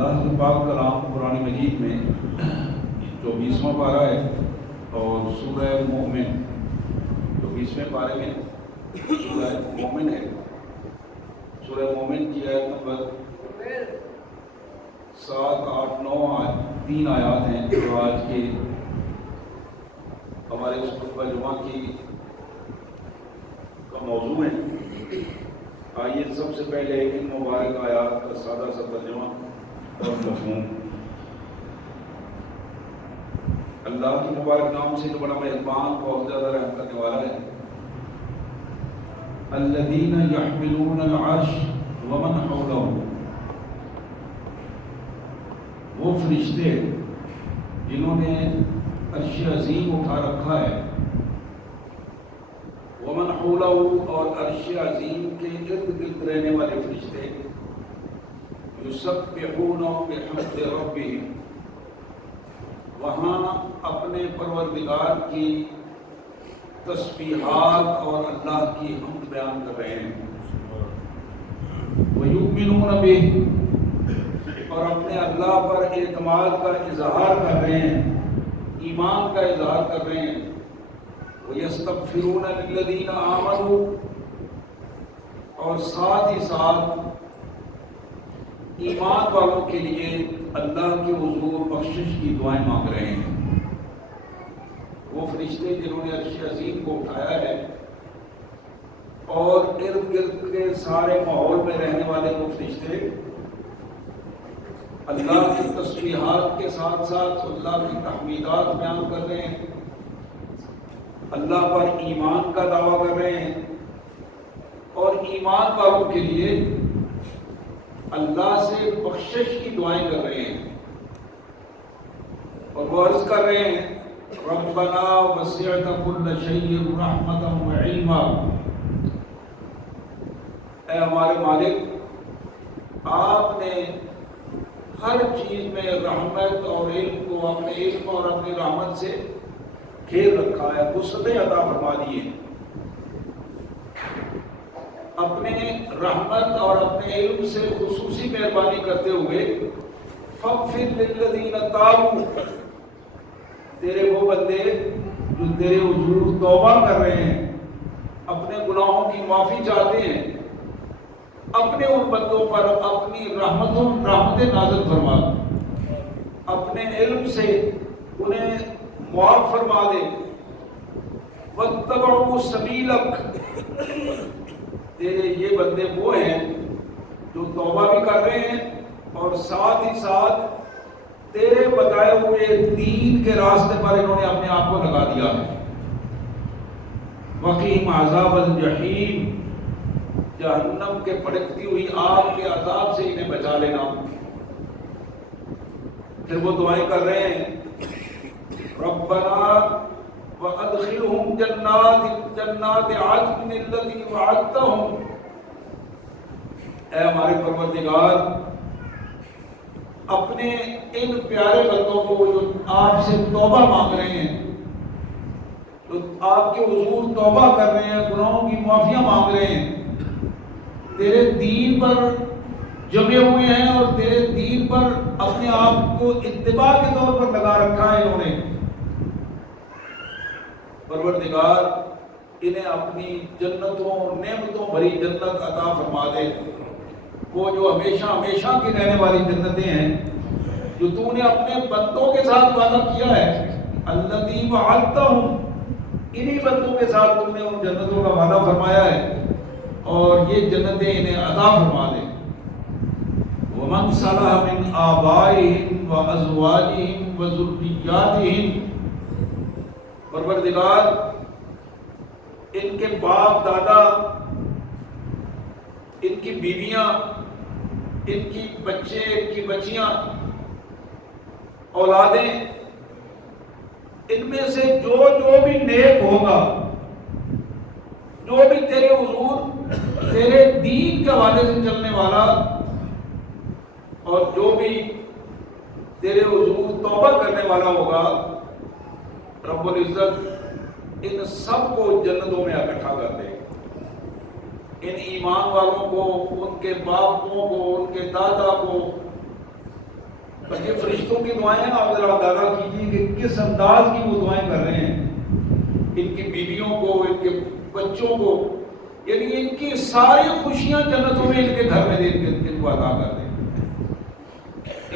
اللہ کے پاک کلام قرآن مجید میں جو 20واں پارہ ہے اور سورہ مومن جو 20ویں پارے میں سورہ مومن ہے، سورہ مومن کی آیت نمبر 7، 8، 9 3 آیات ہیں جو آج کے ہمارے اس خطبہ جمعہ کی کا موضوع ہے۔ آئیے سب سے پہلے ان مبارک آیات کا سادہ سا ترجمہ اور مفہوم۔ اللہ کے مبارک نام سے جو بڑا مہربان بہت زیادہ رحم کرنے والا ہے۔ الذین یحملون العرش ومن حولہ، وہ فرشتے جنہوں نے عرش عظیم اٹھا رکھا ہے، ومن حولہ اور عرش عظیم کے ارد گرد رہنے والے فرشتے، یسبحون بحمد ربہم، وہاں اپنے پروردگار کی تسبیحات اور اللہ کی حمد بیان کر رہے ہیں۔ وَيُؤْمِنُونَ بِهِ، اور اپنے اللہ پر اعتماد کا اظہار کر رہے ہیں، ایمان کا اظہار کر رہے ہیں۔ وَيَسْتَغْفِرُونَ لِلَّذِينَ آمَنُوا، اور ساتھ ہی ساتھ ایمان والوں کے لیے اللہ کے حضور بخشش کی دعائیں مانگ رہے ہیں۔ وہ فرشتے جنہوں نے عرش عظیم کو اٹھایا ہے اور ارد گرد کے سارے ماحول میں رہنے والے وہ فرشتے اللہ کی تسبیحات کے ساتھ ساتھ اللہ کی تحمیدات بیان کر رہے ہیں، اللہ پر ایمان کا دعویٰ کر رہے ہیں، اور ایمان والوں کے لیے اللہ سے بخشش کی دعائیں کر رہے ہیں، اور وہ عرض کر رہے ہیں ربنا وسعت كل شيء رحمتا وعلما، اے ہمارے مالک، آپ نے ہر چیز میں رحمت اور علم کو اپنے علم اور اپنی رحمت سے گھیر رکھا ہے، وسعتیں عطا فرما دی ہیں۔ اپنے رحمت اور اپنے علم سے خصوصی مہربانی کرتے ہوئے فاغفر للذین تابوا، تیرے وہ بندے جو تیرے حضور توبہ کر رہے ہیں، اپنے گناہوں کی معافی چاہتے ہیں، اپنے ان بندوں پر اپنی رحمتیں نازل فرما، اپنے علم سے انہیں معاف فرما دے۔ واتبعوا سبیلک، تیرے یہ بندے وہ ہیں جو توبہ بھی کر رہے ہیں اور ساتھ ہی ساتھ تیرے بتائے ہوئے دین کے راستے پر انہوں نے اپنے آپ کو لگا دیا ہے۔ وقیم عذاب الجحیم، جہنم کے بھڑکتی ہوئی آگ کے عذاب سے انہیں بچا لینا۔ پھر وہ دعائیں کر رہے ہیں ربنا وادخلهم جنات عدن التي وعدتهم، اے ہمارے پروردگار، اپنے ان پیارے بندوں کو جو آپ سے توبہ مانگ رہے ہیں، جو آپ کے حضور توبہ کر رہے ہیں، گناہوں کی معافیاں مانگ رہے ہیں، تیرے دین پر جمے ہوئے ہیں اور تیرے دین پر اپنے آپ کو اتباع کے طور پر لگا رکھا ہے انہوں نے، پروردگار انہیں اپنی جنتوں نعمتوں بھری جنت عطا فرما دے، وہ جو ہمیشہ ہمیشہ کی رہنے والی جنتیں ہیں جو تو نے اپنے بندوں کے ساتھ وعدہ کیا ہے۔ الذی وعدتہم، انہی بندوں کے ساتھ تم نے ان جنتوں کا وعدہ فرمایا ہے اور یہ جنتیں انہیں عطا فرما دے۔ ومن صلح من آبائہم وازواجہم وذریاتہم، پروردگار ان کے باپ دادا، ان کی بیویاں، ان کی بچے، ان کی بچیاں، اولادیں، ان میں سے جو بھی نیک ہوگا، جو بھی تیرے حضور تیرے دین کے حوالے سے چلنے والا، اور جو بھی تیرے حضور توبہ کرنے والا ہوگا، رب العزت ان سب کو جنتوں میں اکٹھا کر دے۔ ان ایمان والوں کو، ان کے باپوں کو، ان کے دادا کو، اور یہ فرشتوں کی دعائیں آپ ذرا اندازہ کیجیے کہ کس انداز کی وہ دعائیں کر رہے ہیں ان کی بیویوں کو، ان کے بچوں کو، یعنی ان کی ساری خوشیاں جنتوں میں ان کے گھر میں ان کو عطا کر دیں۔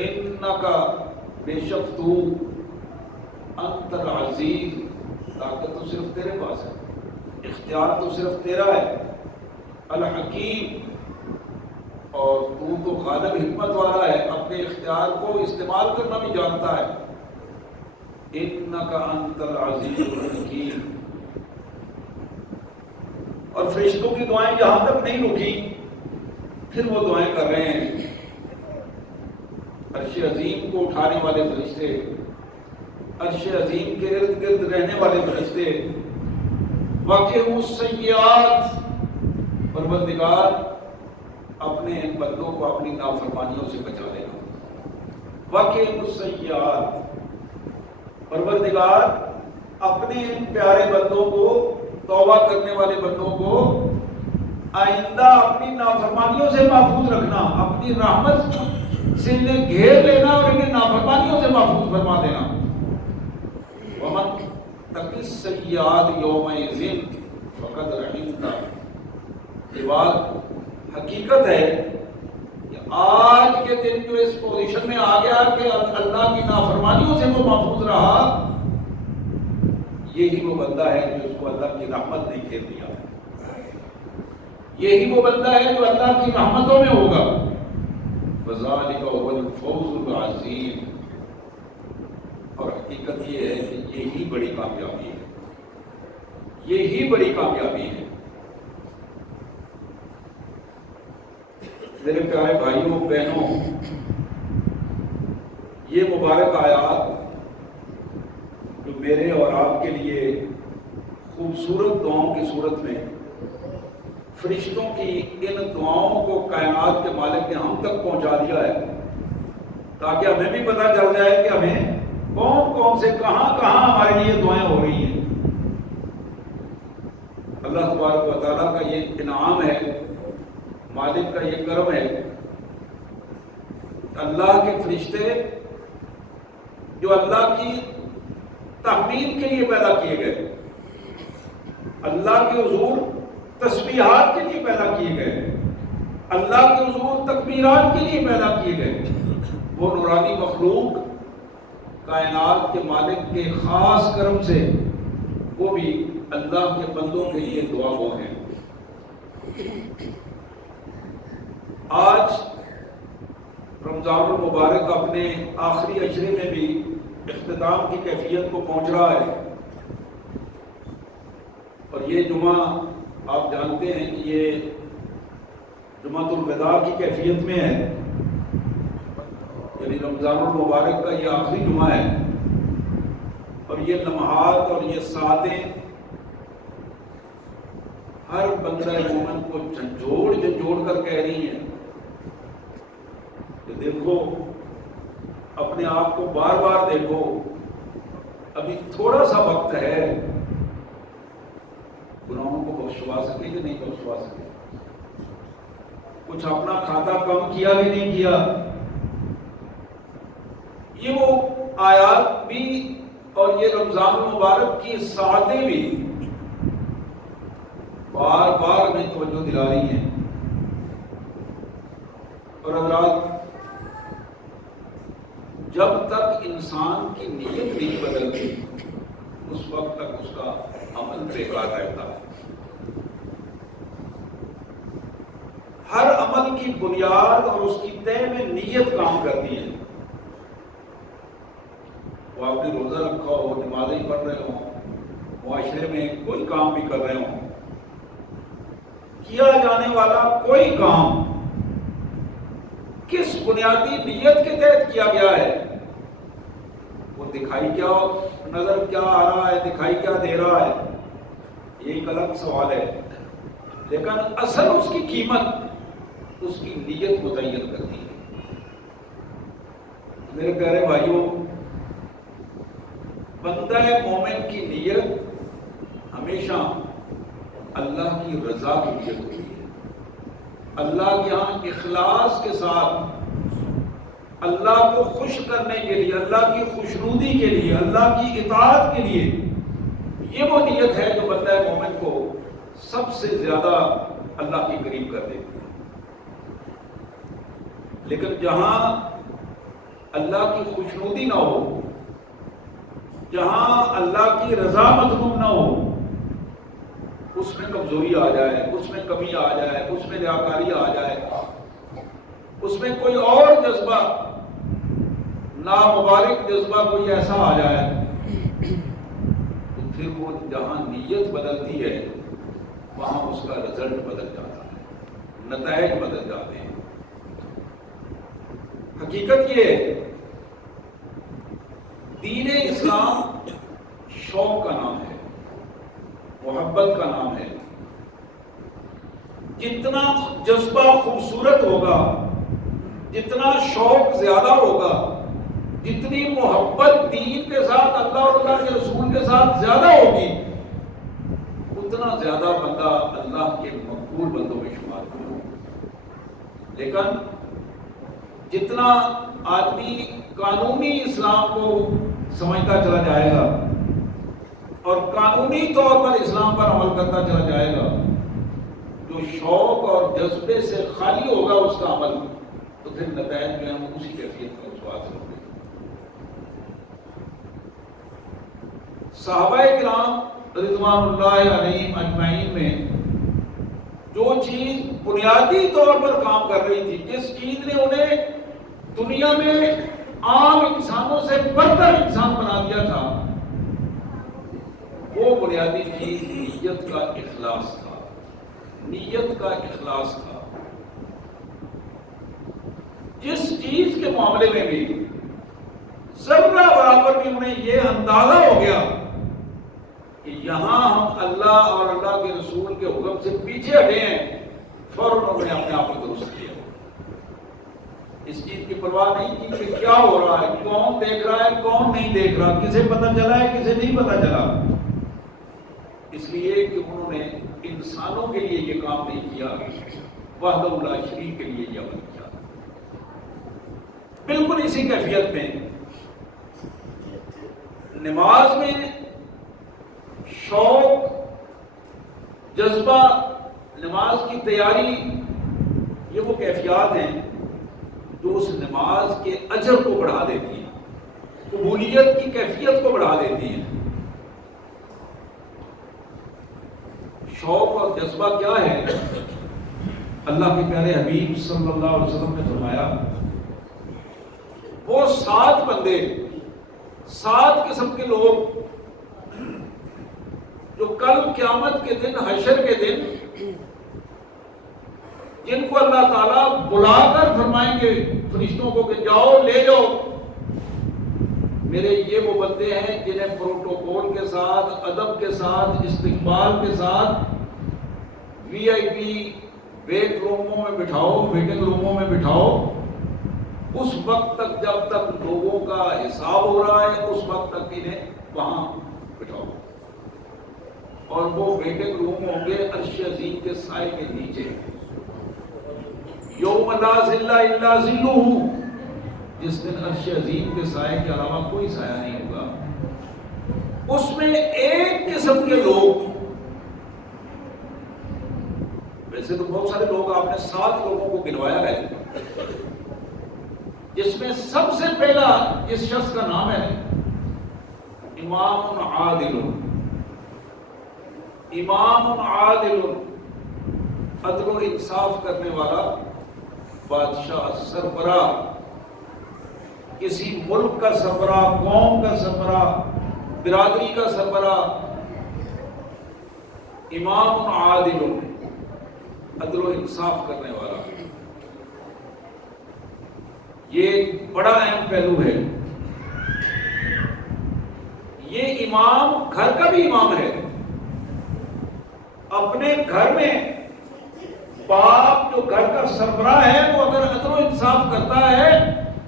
انکا، بے شک تو، انت العزیز، طاقت تو صرف تیرے پاس ہے، اختیار تو صرف تیرا ہے، الحکیم، اور تو غالب حکمت والا ہے، اپنے اختیار کو استعمال کرنا بھی جانتا ہے۔ انکا انت العزیز الحکیم۔ اور فرشتوں کی دعائیں جہاں تک نہیں رکی، پھر وہ دعائیں کر رہے ہیں عرش عظیم کو اٹھانے والے فرشتے، عرش عظیم کے ارد گرد رہنے والے فرشتے، واقعہ السیئات، پروردگار اپنے ان بندوں کو اپنی نافرمانیوں سے بچا لینا، واقعہ السیئات، پروردگار اپنے ان پیارے بندوں کو، توبہ کرنے والے بندوں کو آئندہ اپنی نافرمانیوں سے محفوظ رکھنا، اپنی رحمت سے انہیں گھیر لینا اور انہیں نافرمانیوں سے محفوظ فرما دینا۔ وَمَن تَقِ السَّيِّئَاتِ يَوْمَئِذٍ فَقَدْ رَحِمْتَهُ۔ یہ بات حقیقت ہے کہ آج کے دن جو اس پوزیشن میں آ گیا کہ اللہ کی نافرمانیوں سے وہ محفوظ رہا، یہی وہ بندہ ہے جو اس کو اللہ کی رحمت نے گھیر دیا، یہی وہ بندہ ہے جو اللہ کی رحمتوں میں ہوگا۔ وَذَلِكَ هُوَ الْفَوْزُ الْعَظِيمُ۔ اور حقیقت یہ ہے کہ یہی بڑی کامیابی ہے، یہی بڑی کامیابی ہے۔ میرے پیارے بھائیوں بہنوں، یہ مبارک آیات جو میرے اور آپ کے لیے خوبصورت دعاؤں کی صورت میں فرشتوں کی ان دعاؤں کو کائنات کے مالک نے ہم تک پہنچا دیا ہے، تاکہ ہمیں بھی پتہ چل جائے کہ ہمیں کون کون سے کہاں کہاں ہمارے لیے دعائیں ہو رہی ہیں۔ اللہ تبارک و تعالیٰ کا یہ انعام ہے، مالک کا یہ کرم ہے، اللہ کے فرشتے جو اللہ کی تحمید کے لیے پیدا کیے گئے، اللہ کے حضور تسبیحات کے لیے پیدا کیے گئے، اللہ کے حضور تکبیرات کے لیے پیدا کیے گئے، وہ نورانی مخلوق کائنات کے مالک کے خاص کرم سے وہ بھی اللہ کے بندوں کے لیے دعا گو ہیں۔ آج رمضان المبارک اپنے آخری عشرے میں بھی اختتام کی کیفیت کو پہنچ رہا ہے، اور یہ جمعہ آپ جانتے ہیں کہ یہ جمعۃ الوداع کی کیفیت میں ہے، یعنی رمضان المبارک کا یہ آخری جمعہ ہے، اور یہ لمحات اور یہ ساعتیں ہر بندہ مومن کو جھنجھوڑ کر کہہ رہی ہیں کہ دیکھو، اپنے آپ کو بار بار دیکھو، ابھی تھوڑا سا وقت ہے، گناہوں کو بخشوا سکے کہ نہیں بخشوا سکے، کچھ اپنا کھاتا کم کیا کہ نہیں کیا۔ یہ وہ آیات بھی اور یہ رمضان المبارک کی ساعتیں بھی بار بار ہمیں توجہ دلا رہی ہیں۔ اور حضرات، جب تک انسان کی نیت نہیں بدلتی اس وقت تک اس کا عمل بیکار رہتا ہے۔ ہر عمل کی بنیاد اور اس کی تہ میں نیت کام کرتی ہے۔ وہ آپ نے روزہ رکھا ہو، نمازیں پڑھ رہے ہوں، معاشرے میں کوئی کام بھی کر رہے ہوں، کیا جانے والا کوئی کام کس بنیادی نیت کے تحت کیا گیا ہے، وہ دکھائی کیا نظر کیا آ رہا ہے، دکھائی کیا دے رہا ہے، یہ ایک الگ سوال ہے، لیکن اصل اس کی قیمت اس کی نیت متعین کرتی ہے۔ میرے پیارے بھائیوں، بندہ مومن کی نیت ہمیشہ اللہ کی رضا کی نیت ہوتی ہے، اللہ کے یہاں اخلاص کے ساتھ اللہ کو خوش کرنے کے لیے، اللہ کی خوشنودی کے لیے، اللہ کی اطاعت کے لیے، یہ وہ نیت ہے جو بندہ مومن کو سب سے زیادہ اللہ کے قریب کر دیتی ہے۔ لیکن جہاں اللہ کی خوشنودی نہ ہو، جہاں اللہ کی رضا مطلوب نہ ہو، اس میں کمزوری آ جائے، اس میں کمی آ جائے، اس میں ریاکاری آ جائے، اس میں کوئی اور جذبہ، نامبارک جذبہ کوئی ایسا آ جائے، تو پھر وہ جہاں نیت بدلتی ہے وہاں اس کا رزلٹ بدل جاتا ہے، نتائج بدل جاتے ہیں۔ حقیقت یہ ہے، دین اسلام شوق کا نام ہے، محبت کا نام ہے۔ جتنا جذبہ خوبصورت ہوگا، جتنا شوق زیادہ ہوگا، جتنی محبت دین کے ساتھ، اللہ اور اللہ کے رسول کے ساتھ زیادہ ہوگی، اتنا زیادہ بندہ اللہ کے مقبول بندوں میں شمار ہوگا۔ لیکن جتنا آدمی قانونی اسلام کو سمجھتا چلا جائے گا اور قانونی طور پر اسلام پر عمل کرتا چلا جائے گا، جو شوق اور جذبے سے خالی ہوگا اس کا عمل، تو پھر نتائج جو ہیں اسی کیفیت میں اس کو حاصل ہوں گے۔ صحابہ کرام رضوان اللہ علیہم اجمعین میں جو چیز بنیادی طور پر کام کر رہی تھی، جس چیز نے انہیں دنیا میں عام انسانوں سے برتر انسان بنا دیا تھا، وہ بنیادی چیز نیت کا اخلاص تھا، نیت کا اخلاص تھا۔ جس چیز کے معاملے میں بھی ذرہ برابر بھی انہیں یہ اندازہ ہو گیا کہ یہاں ہم اللہ اور اللہ کے رسول کے حکم سے پیچھے ہٹے ہیں، فوراً انہوں نے اپنے آپ کو درست کیا۔ اس چیز کی پرواہ نہیں کی کہ کیا ہو رہا ہے، کون دیکھ رہا ہے، کون نہیں دیکھ رہا، کسے پتہ چلا ہے، کسے نہیں پتہ چلا، اس لیے کہ انہوں نے انسانوں کے لیے یہ کام نہیں کیا، وحدہ لا شریک کے لیے یہ عمل کیا۔ بالکل اسی کیفیت میں نماز میں شوق، جذبہ، نماز کی تیاری، یہ وہ کیفیات ہیں جو اس نماز کے اجر کو بڑھا دیتی ہیں، قبولیت کی کیفیت کو بڑھا دیتی ہیں۔ شوق اور جذبہ کیا ہے؟ اللہ کے پیارے حبیب صلی اللہ علیہ وسلم نے فرمایا، وہ 7 بندے، 7 قسم کے لوگ جو کل قیامت کے دن، حشر کے دن، جن کو اللہ تعالیٰ بلا کر فرمائیں گے فرشتوں کو کہ جاؤ لے جاؤ، میرے یہ وہ بندے ہیں جنہیں پروٹوکول کے ساتھ، ادب کے ساتھ، استقبال کے ساتھ وی آئی پی ویٹ روموں میں بٹھاؤ، ویٹنگ روموں میں بٹھاؤ، اس وقت تک جب تک لوگوں کا حساب ہو رہا ہے اس وقت تک انہیں وہاں بٹھاؤ، اور وہ ویٹنگ روم ہوں گے عرش عظیم کے سائے کے نیچے، یوم لا ظل الا ظلہ، جس دن عرش عظیم کے سائے کے علاوہ کوئی سایہ نہیں ہوگا۔ اس میں ایک قسم کے لوگ، ویسے تو بہت سارے لوگ، آپ نے 7 لوگوں کو گنوایا ہے، جس میں سب سے پہلا جس شخص کا نام ہے امام عادل، امام عادل، عدل و انصاف کرنے والا بادشاہ، سربراہ، کسی ملک کا سربراہ، قوم کا سربراہ، برادری کا سربراہ، امام عادل، عدل و انصاف کرنے والا، یہ بڑا اہم پہلو ہے۔ یہ امام گھر کا بھی امام ہے، اپنے گھر میں باپ جو گھر کا سربراہ ہے وہ اگر عدل و انصاف کرتا ہے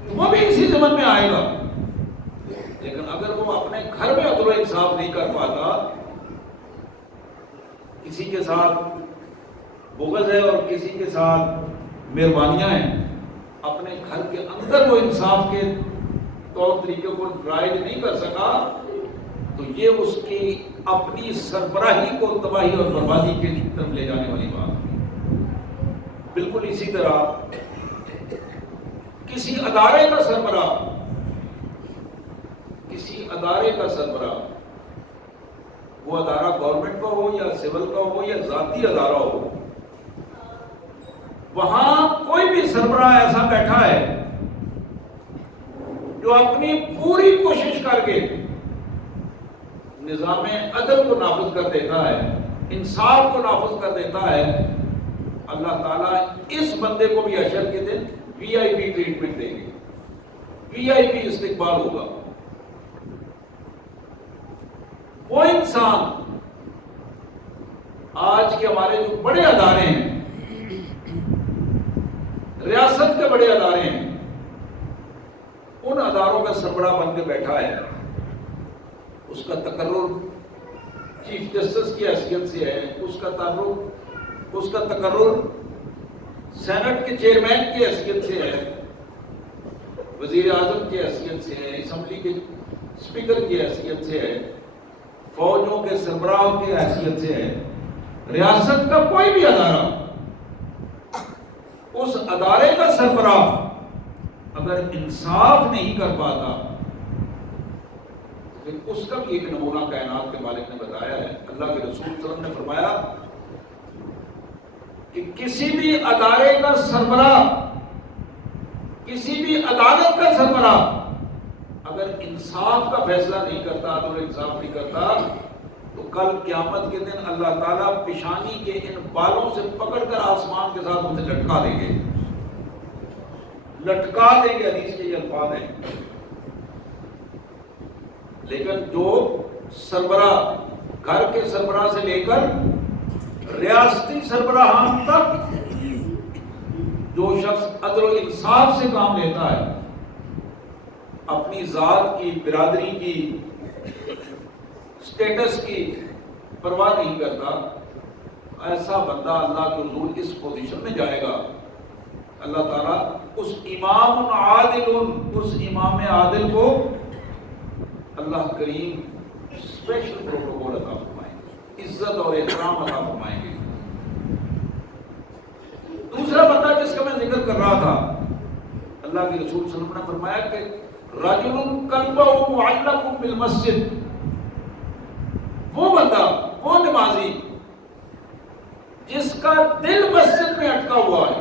تو وہ بھی اسی زمن میں آئے گا، لیکن اگر وہ اپنے گھر میں عدل و انصاف نہیں کر پاتا، کسی کے ساتھ بغض ہے اور کسی کے ساتھ مہربانیاں ہیں، اپنے گھر کے اندر وہ انصاف کے طور طریقے کو رائج نہیں کر سکا تو یہ اس کی اپنی سربراہی کو تباہی اور بربادی کے طرف لے جانے والی بات ہے۔ بالکل اسی طرح کسی ادارے کا سربراہ وہ ادارہ گورنمنٹ کا ہو یا سول کا ہو یا ذاتی ادارہ ہو، وہاں کوئی بھی سربراہ ایسا بیٹھا ہے جو اپنی پوری کوشش کر کے نظام عدل کو نافذ کر دیتا ہے، انصاف کو نافذ کر دیتا ہے، اللہ تعالیٰ اس بندے کو بھی حشر کے دن وی آئی پی ٹریٹمنٹ دیں گے، وی آئی پی استقبال ہوگا۔ وہ انسان آج کے ہمارے جو بڑے ادارے ہیں، ریاست کے بڑے ادارے ہیں، ان اداروں کا سربراہ بن کے بیٹھا ہے، اس کا تقرر چیف جسٹس کی حیثیت سے ہے، اس کا تقرر سینٹ کے چیئرمین کی حیثیت سے ہے، وزیر اعظم کی حیثیت سے ہے، اسمبلی کے اسپیکر کی حیثیت سے ہے، فوجوں کے سربراہ کی حیثیت سے ہے۔ ریاست کا کوئی بھی ادارہ، اس ادارے کا سربراہ اگر انصاف نہیں کر پاتا، پھر اس کا بھی ایک نمونہ کائنات کے مالک نے بتایا ہے۔ اللہ کے رسول صلی اللہ علیہ وسلم نے فرمایا کہ کسی بھی ادارے کا سربراہ، کسی بھی عدالت کا سربراہ اگر انصاف کا فیصلہ نہیں کرتا، عدل و انصاف نہیں کرتا، تو کل قیامت کے دن اللہ تعالیٰ پیشانی کے ان بالوں سے پکڑ کر آسمان کے ساتھ اسے لٹکا دیں گے، حدیث کے یہ الفاظ ہیں۔ لیکن جو سربراہ، گھر کے سربراہ سے لے کر ریاستی سربراہان تک، جو شخص عدل و انصاف سے کام لیتا ہے، اپنی ذات کی، برادری کی، سٹیٹس کی پرواہ نہیں کرتا، ایسا بندہ اللہ کے حضور اس پوزیشن میں جائے گا، اللہ تعالیٰ اس امام عادل کو اللہ کریم اسپیشل پروٹوکول عطا فرمائیں گے، عزت اور احترام عطا فرمائیں گے۔ دوسرا بندہ جس کا میں ذکر کر رہا تھا، اللہ کے رسول صلی اللہ علیہ وسلم نے فرمایا کہ رجل قلبہ معلق بالمسجد، وہ بندہ، وہ نمازی جس کا دل مسجد میں اٹکا ہوا ہے،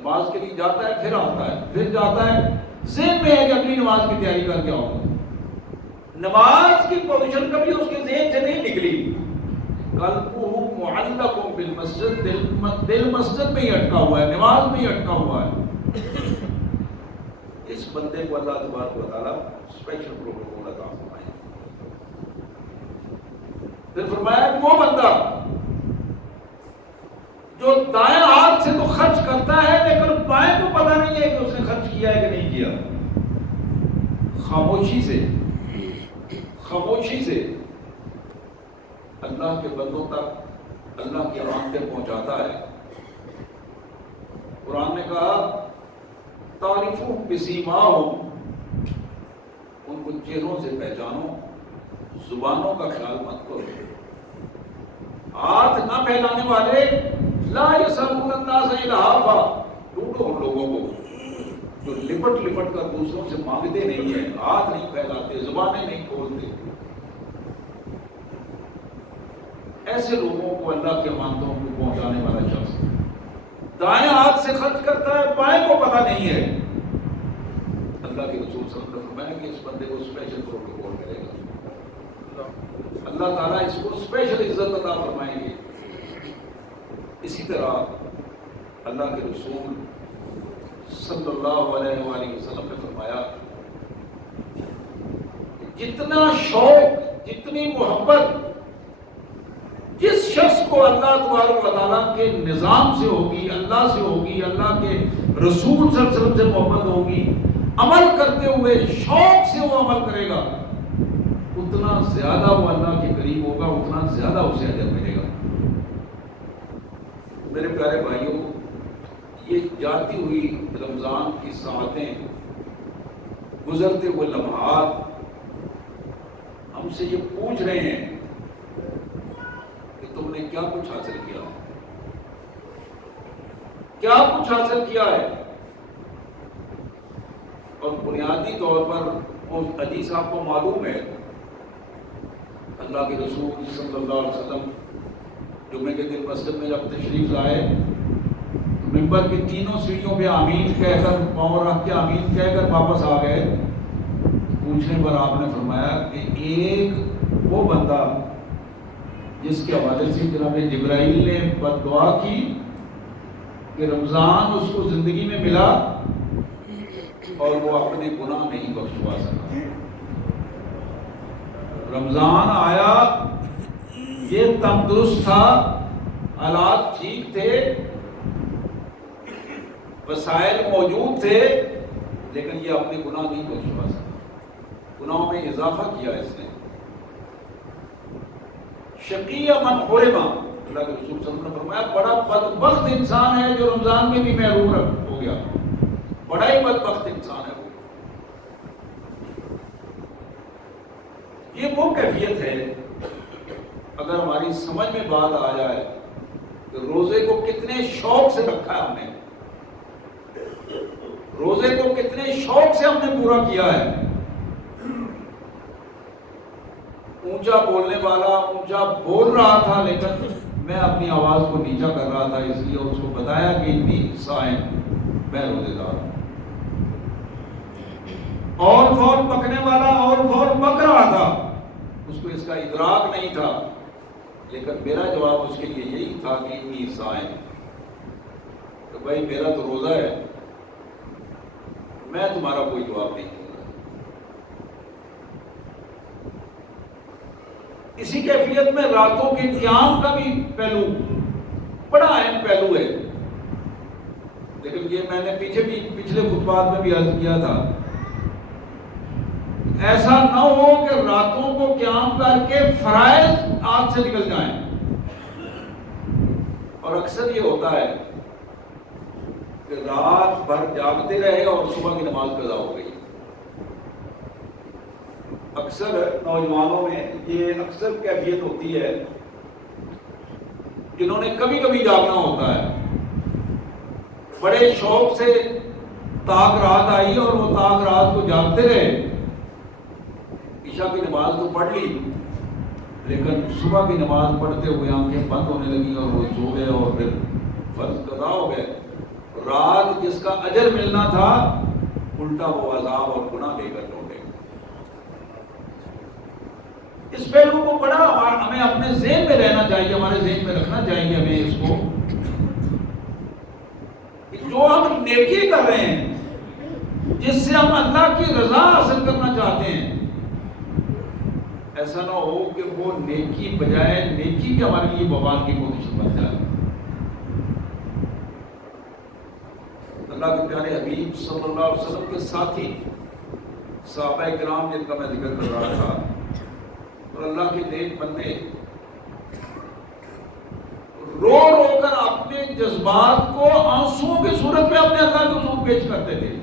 نماز کے لیے جاتا ہے، پھر آتا ہے، پھر جاتا ہے، ذہن میں ہے کہ اگلی نماز کی تیاری کر کے آؤں، نماز کی پوزیشن کبھی اس کے ذہن سے نہیں نکلی، قلبہ معلق بالمسجد، دل مسجد میں ہی اٹکا ہوا ہے، نماز میں ہی اٹکا ہوا ہے، اس بندے کو اللہ تبارک و تعالیٰ اسپیشل پروٹوکول عطا فرمائے۔ پھر فرمایا کہ وہ بندہ جو دائیں ہاتھ سے تو خرچ کرتا ہے لیکن بائیں کو پتہ نہیں ہے کہ اس نے خرچ کیا ہے کہ نہیں کیا، خاموشی سے اللہ کے بندوں تک اللہ کی رحمتیں پہنچاتا ہے۔ قرآن نے کہا تعریفون بسیماہم، ان کو چہروں سے پہچانو، زبانوں کا خیال مت کرو۔ ہاتھ نہ پھیلانے والے لا یسألون الناس الہافا، ڈھونڈو ان لوگوں کو جو لپٹ لپٹ کر دوسروں سے مانگتے نہیں ہیں، ہاتھ نہیں پھیلاتے، زبانیں نہیں کھولتے۔ ایسے لوگوں کو اللہ کے امانتوں کو پہنچانے والا شخص دائیں ہاتھ سے خرچ کرتا ہے، بائیں کو پتہ نہیں ہے، اللہ کے رسول صلی اللہ علیہ وسلم نے فرمایا کہ اس بندے کو اسپیشل پروٹوکول کرے گا، اللہ تعالیٰ اس کو اسپیشل عزت عطا فرمائیں گے۔ اسی طرح اللہ کے رسول صلی اللہ علیہ وآلہ وسلم نے فرمایا جتنا شوق، جتنی محبت جس شخص کو اللہ تبارک و تعالیٰ کے نظام سے ہوگی، اللہ سے ہوگی، اللہ کے رسول صلی اللہ علیہ وسلم سے محبت ہوگی، عمل کرتے ہوئے شوق سے وہ عمل کرے گا، اتنا زیادہ وہ اللہ کے قریب ہوگا، اتنا زیادہ اسے اجر ملے گا۔ میرے پیارے بھائیوں، یہ جاتی ہوئی رمضان کی ساعتیں، گزرتے ہوئے لمحات ہم سے یہ پوچھ رہے ہیں کہ تم نے کیا کچھ حاصل کیا، کیا کچھ حاصل کیا ہے؟ اور بنیادی طور پر وہ حاجی صاحب کو معلوم ہے، اللہ کے رسول صلی اللہ علیہ وسلم جمعے کے دن مسجد میں جب تشریف لائے، ممبر کی تینوں سیڑھیوں پہ آمین کہہ کر، پاؤں رکھ کے آمین کہہ کر واپس آ گئے۔ پوچھنے پر آپ نے فرمایا کہ ایک وہ بندہ جس کے حوالے سے جناب جبرائیل نے بد دعا کی کہ رمضان اس کو زندگی میں ملا اور وہ اپنے گناہ نہیں بخشوا سکا، رمضان آیا، یہ تندرست تھا، حالات ٹھیک تھے، وسائل موجود تھے، لیکن یہ اپنے گناہ نہیں بخشوا سکا، گناہوں میں اضافہ کیا اس نے۔ شقی من حرم، اللہ کے رسول صلی اللہ علیہ وسلم نے فرمایا بڑا بدبخت انسان ہے جو رمضان میں بھی محروم ہو گیا، بڑا ہی بدبخت انسان ہے وہ۔ یہ وہ کیفیت ہے، اگر ہماری سمجھ میں بات آ جائے کہ روزے کو کتنے شوق سے رکھا ہے ہم نے، روزے کو کتنے شوق سے ہم نے پورا کیا ہے۔ اونچا بولنے والا اونچا بول رہا تھا، لیکن میں اپنی آواز کو نیچا کر رہا تھا، اس لیے اس کو بتایا کہ اتنی صائم، میں روزے دار ہوں۔ اور فور پکنے والا اور فور پک رہا تھا، اس کو اس کا ادراک نہیں تھا، لیکن میرا جواب اس کے لیے یہی تھا کہ اتنی صائم، کہ بھائی میرا تو روزہ ہے، میں تمہارا کوئی جواب نہیں دوں گا۔ اسی کیفیت میں راتوں کے قیام کا بھی پہلو بڑا اہم پہلو ہے، لیکن یہ میں نے پچھلے خطبات میں بھی عرض کیا تھا، ایسا نہ ہو کہ راتوں کو قیام کر کے فرائض ہاتھ سے نکل جائیں، اور اکثر یہ ہوتا ہے کہ رات بھر جاگتے رہے اور صبح کی نماز قضا ہو گئی۔ اکثر نوجوانوں میں یہ اکثر کیفیت ہوتی ہے، جنہوں نے کبھی کبھی جاگنا ہوتا ہے، بڑے شوق سے تاک رات آئی اور وہ تاک رات کو جاگتے رہے، عشاء کی نماز تو پڑھ لی، لیکن صبح کی نماز پڑھتے ہوئے آنکھیں بند ہونے لگی اور وہ سو گئے اور پھر فرض قضا ہو گئے۔ رات جس کا اجر ملنا تھا، الٹا وہ عذاب اور گناہ لے کر لوٹے۔ اس پہلو کو بڑا ہمیں اپنے ذہن میں رہنا چاہیے، ہمارے ذہن میں رکھنا چاہیے ہمیں اس کو، کہ جو ہم نیکی کر رہے ہیں، جس سے ہم اللہ کی رضا حاصل کرنا چاہتے ہیں، ایسا نہ ہو کہ وہ نیکی بجائے نیکی کے ہمارے لیے وبال کی پوزیشن بن جائے۔ اللہ کے پیارے حبیب صلی اللہ علیہ وسلم کے ساتھی صحابہ کرام جن کا میں ذکر کر رہا تھا، اور اللہ کے نیک بندے رو رو کر اپنے جذبات کو آنسوؤں کی صورت میں اپنے اللہ کے حضور پیش کرتے تھے،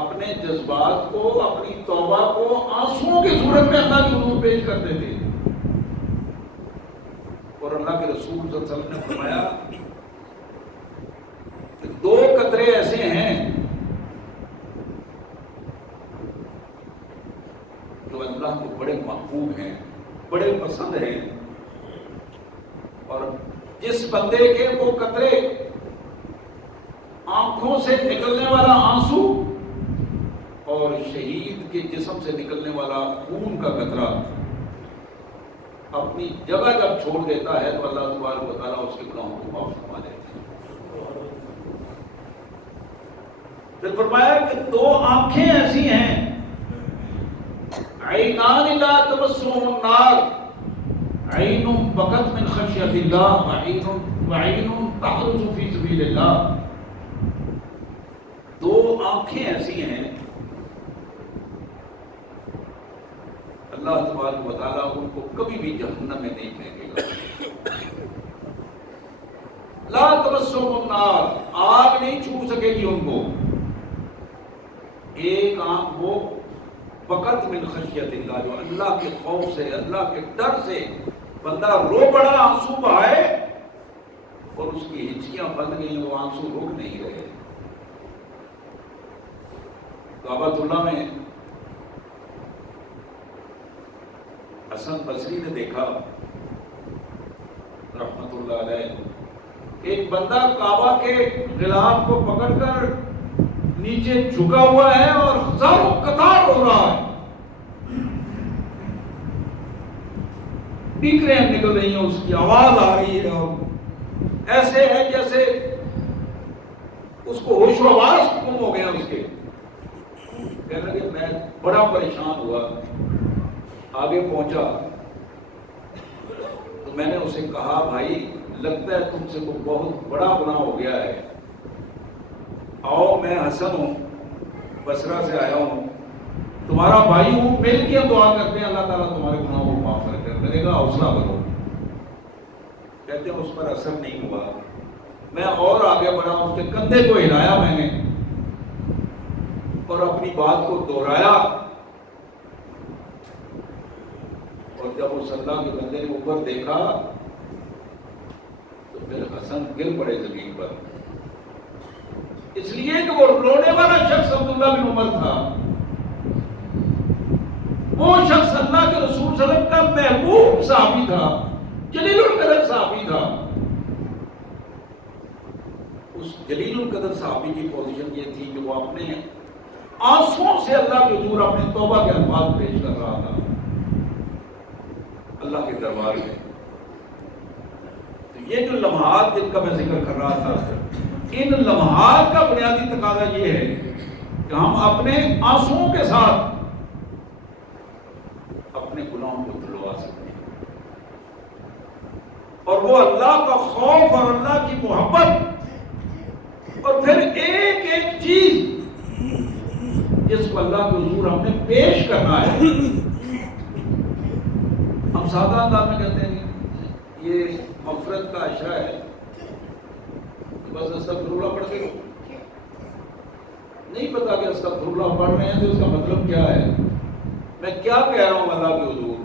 اپنے جذبات کو، اپنی توبہ کو آنسوؤں کی صورت میں اللہ کے حضور پیش کرتے تھے۔ اور اللہ کے رسول صلی اللہ علیہ وسلم نے فرمایا کہ دو قطرے ایسے ہیں جو اللہ کو بڑے محبوب ہیں، بڑے پسند ہیں، اور جس بندے کے وہ قطرے آنکھوں سے نکلنے والا آنسو اور شہید کے جسم سے نکلنے والا خون کا قطرہ اپنی جگہ جب چھوڑ دیتا ہے تو اللہ تبارک و تعالیٰ اس کے گناہوں کو معاف فرما دیتا ہے۔ پھر فرمایا کہ دو آنکھیں ایسی ہیں، عینان لا تمسهم النار، عین بکت من خشیت اللہ وعین تحرس فی سبیل اللہ۔ دو آنکھیں ایسی ہیں، اللہ تبارک و تعالیٰ ان کو کبھی بھی جہنم میں نہیں پھینکے گا۔ لا تمسهم النار، آگ نہیں چھو سکے گی ان کو. ایک آنکھ وہ فقط من خشیت اللہ، جو اللہ کے خوف سے، اللہ کے ڈر سے بندہ رو پڑا، آنسو بہائے اور اس کی ہچکیاں بند گئیں، وہ آنسو رک نہیں رہے. کعبۃ اللہ میں حسن بصری نے دیکھا رحمت اللہ علیہ، ایک بندہ کعبہ کے غلاف کو پکڑ کر نیچے جھکا ہوا ہے اور ہزاروں قطار ہو رہا ہے، ٹیکریں نکل رہی ہیں، اس کی آواز آ رہی ہے اور ایسے ہے جیسے اس کو ہوش و حواس گم ہو گیا. اس کے کہنے لگے میں بڑا پریشان ہوا، آگے پہنچا تو میں نے اسے کہا بھائی لگتا ہے تم سے کوئی بہت بڑا گناہ ہو گیا ہے، آؤ میں حسن ہوں، بصرہ سے آیا ہوں، تمہارا بھائی ہوں، مل کے دعا کرتے ہیں اللہ تعالیٰ تمہارے گناہوں کو معاف کرے گا، حوصلہ کرو. کہتے ہیں اس پر اثر نہیں ہوا. میں اور آگے بڑھا، اس کے کندھے کو ہلایا میں نے اور اپنی بات کو دہرایا، اور جب اس اللہ کے بندے نے اوپر دیکھا تو پھر حسن گر پڑے زمین پر، اس لیے کہ وہ رونے والا شخص عبداللہ بن عمر تھا. وہ شخص اللہ کے رسول صلی اللہ علیہ وسلم کا محبوب صحابی تھا، جلیل القدر صحابی تھا. اس جلیل القدر صحابی کی پوزیشن یہ تھی کہ وہ اپنے آنسوں سے اللہ کے حضور اپنے توبہ کے الفاظ پیش کر رہا تھا اللہ کے دربار میں. تو یہ جو لمحات جن کا میں ذکر کر رہا تھا، ان لمحات کا بنیادی تقاضا یہ ہے کہ ہم اپنے آنسوؤں کے ساتھ اپنے گناہوں کو دھلوا سکتے ہیں، اور وہ اللہ کا خوف اور اللہ کی محبت، اور پھر ایک ایک چیز جس کو اللہ کے حضور ہم نے پیش کرنا ہے. ہم سادہ انداز میں کہتے ہیں یہ مغفرت کا عشرہ ہے، بس استغفر اللہ پڑھ کے نہیں پتا کہ استغفر اللہ پڑھ رہے ہیں تو اس کا مطلب کیا ہے، میں کیا کہہ رہا ہوں اللہ کے حضور.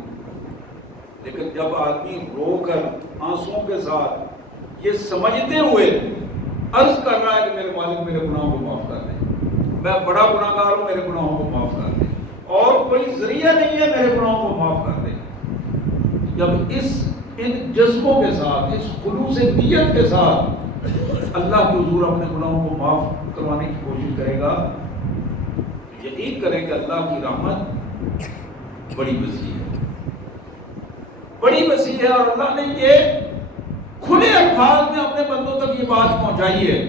لیکن جب آدمی رو کر آنسوؤں کے ساتھ یہ سمجھتے ہوئے عرض کر رہا ہے کہ میرے مالک میرے گناہوں کو معاف کر دیں، میں بڑا گناہ گار ہوں، میرے گناہوں کو معاف کر دیں، اور کوئی ذریعہ نہیں ہے میرے گناہوں کو معاف کر دیں. جب ان جذبوں کے ساتھ، اس خلوص نیت کے ساتھ اللہ کے حضور اپنے گناہوں کو معاف کروانے کی کوشش کرے گا، یقین کریں کہ اللہ کی رحمت بڑی وسیع ہے، بڑی وسیع ہے. اور اللہ نے یہ کھلے الفاظ میں اپنے بندوں تک یہ بات پہنچائی ہے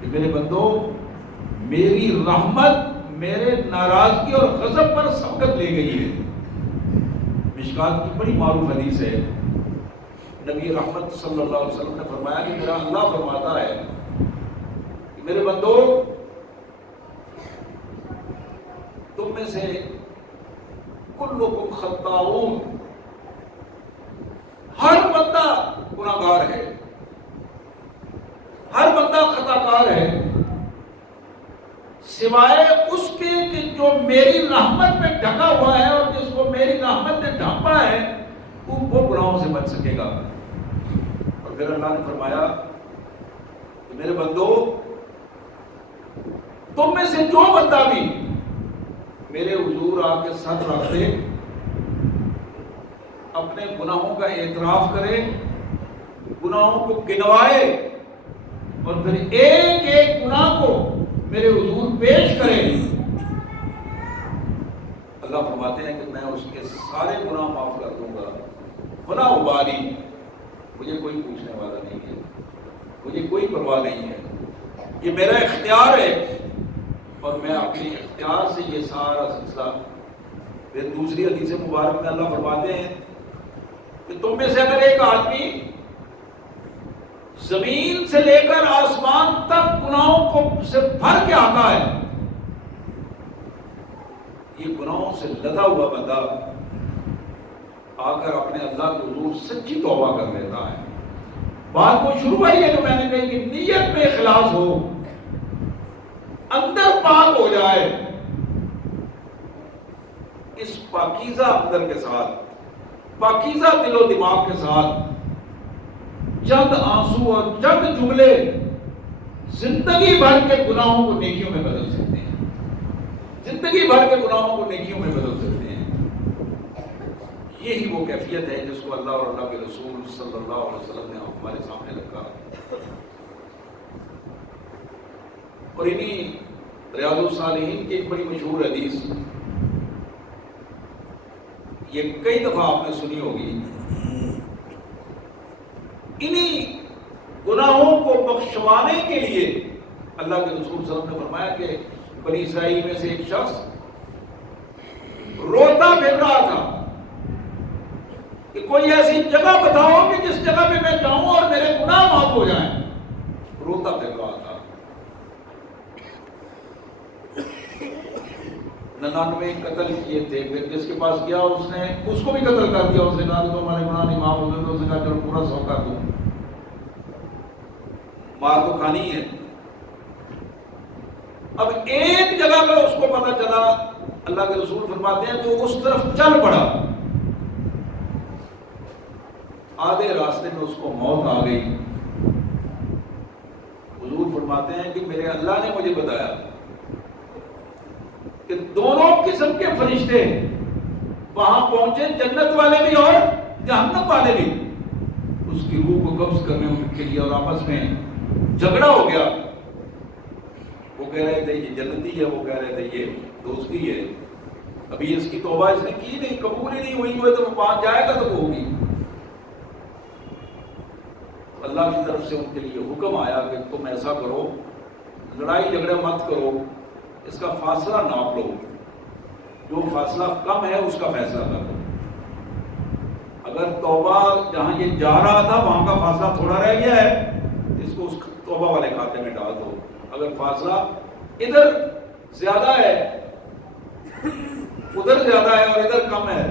کہ میرے بندو، میری رحمت میرے ناراضگی اور غضب پر سبقت لے گئی ہے. مشکات کی بڑی معروف حدیث ہے، نبی رحمت صلی اللہ علیہ وسلم نے فرمایا کہ میرا اللہ فرماتا ہے کہ میرے بندو، تم میں سے کلکم خطاؤون، ہر بندہ گناہ گار ہے، ہر بندہ خطا کار ہے، سوائے اس کے کہ جو میری رحمت میں ڈھکا ہوا ہے، اور جس کو میری رحمت نے ڈھانپا ہے وہ گناہوں سے بچ سکے گا. اور پھر اللہ نے فرمایا کہ میرے بندو، تم میں سے جو بندہ بھی میرے حضور آ کے سر رکھ دے، اپنے گناہوں کا اعتراف کرے، گناہوں کو گنوائے، اور پھر ایک ایک گناہ کو میرے حضور پیش کرے، اللہ فرماتے ہیں کہ میں اس کے سارے گناہ معاف کر دوں گا. ولا ابالی، مجھے کوئی پوچھنے والا نہیں ہے، مجھے کوئی پرواہ نہیں ہے، یہ میرا اختیار ہے، اور میں اپنے اختیار سے یہ سارا سلسلہ. پھر دوسری حدیث مبارک میں اللہ فرماتے ہیں کہ تم میں سے اگر ایک آدمی زمین سے لے کر آسمان تک گناہوں کو سے بھر کے آتا ہے، یہ گناہوں سے لدا ہوا بندہ آ کر اپنے اللہ کے حضور سچی توبہ کر لیتا ہے، بات وہ شروع ہوئی ہے جو میں نے کہی کہ نیت میں اخلاص ہو، اندر پاک ہو جائے، اس پاکیزہ اندر کے ساتھ، پاکیزہ دل و دماغ کے ساتھ چند آنسو اور چند جملے زندگی بھر کے گناہوں کو نیکیوں میں بدل سکتے ہیں، زندگی بھر کے گناہوں کو نیکیوں میں بدل سکتے ہیں۔ یہی وہ کیفیت ہے جس کو اللہ اور اللہ کے رسول صلی اللہ علیہ وسلم نے ہمارے سامنے رکھا۔ اور انہی ریاض الصالحین کی ایک بڑی مشہور حدیث، یہ کئی دفعہ آپ نے سنی ہوگی، انہی گناہوں کو بخشوانے کے لیے اللہ کے رسول صلی اللہ علیہ وسلم نے فرمایا کہ بنی اسرائیل میں سے ایک شخص روتا پھر رہا تھا کہ کوئی ایسی جگہ بتاؤ کہ جس جگہ پہ میں جاؤں اور میرے گناہ معاف ہو جائیں، روتا پھر رہا تھا۔ 99 قتل کیے تھے، پھر جس کے پاس گیا اس نے اس کو بھی قتل کر دیا، اس نے کہا تو ہمارے گناہ نہیں معاف ہوتے، تو اس نے کہا چلو پورا 100 کر دوں، مار تو کھانی ہے۔ اب ایک جگہ کا اس کو پتہ چلا، اللہ کے رسول فرماتے ہیں تو اس طرف چل پڑا، آدھے راستے میں اس کو موت آ گئی۔ حضور فرماتے ہیں کہ میرے اللہ نے مجھے بتایا کہ دونوں قسم کے فرشتے وہاں پہنچے، جنت والے بھی اور جہنم والے بھی، اس کی روح کو قبض کرنے کے لیے، اور آپس میں جھگڑا ہو گیا۔ وہ کہہ رہے تھے یہ جنتی ہے، وہ کہہ رہے تھے یہ دوستی ہے، ابھی اس کی توبہ اس نے کی نہیں، قبول ہی نہیں ہوئی، تو وہ وہاں جائے گا تو وہ ہوگی۔ اللہ کی طرف سے ان کے لیے حکم آیا کہ تم ایسا کرو، لڑائی جھگڑے مت کرو، اس کا فاصلہ ناپ لو، جو فاصلہ کم ہے اس کا فیصلہ کر لو۔ اگر توبہ جہاں یہ جا رہا تھا وہاں کا فاصلہ تھوڑا رہ گیا ہے، اس کو اس توبہ والے کھاتے میں ڈال دو۔ اگر فاصلہ ادھر زیادہ ہے، ادھر زیادہ ہے اور ادھر کم ہے،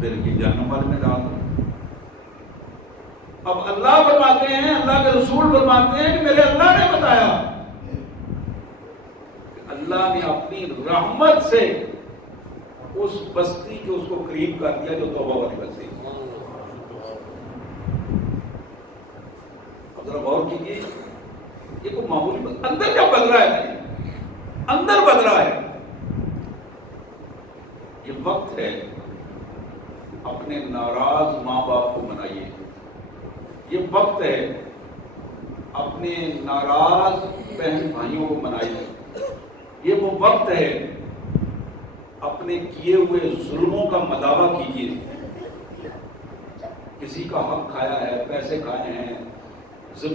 پھر یہ جہنم والے میں ڈال دو۔ اب اللہ فرماتے ہیں، اللہ کے رسول فرماتے ہیں کہ میرے اللہ نے بتایا، اللہ نے اپنی رحمت سے اس بستی کے اس کو قریب کر دیا جو توبہ والی بستی۔ اب ذرا غور کیجیے، یہ کوئی معمولی اندر کیا بدل رہا ہے، اندر بدل رہا ہے۔ یہ وقت ہے اپنے ناراض ماں باپ کو منائیے، یہ وقت ہے اپنے ناراض بہن بھائیوں کو منائیے، یہ وہ وقت ہے اپنے کیے ہوئے ظلموں کا مداوع کیجیے۔ کسی کا حق کھایا ہے، پیسے کھائے ہیں،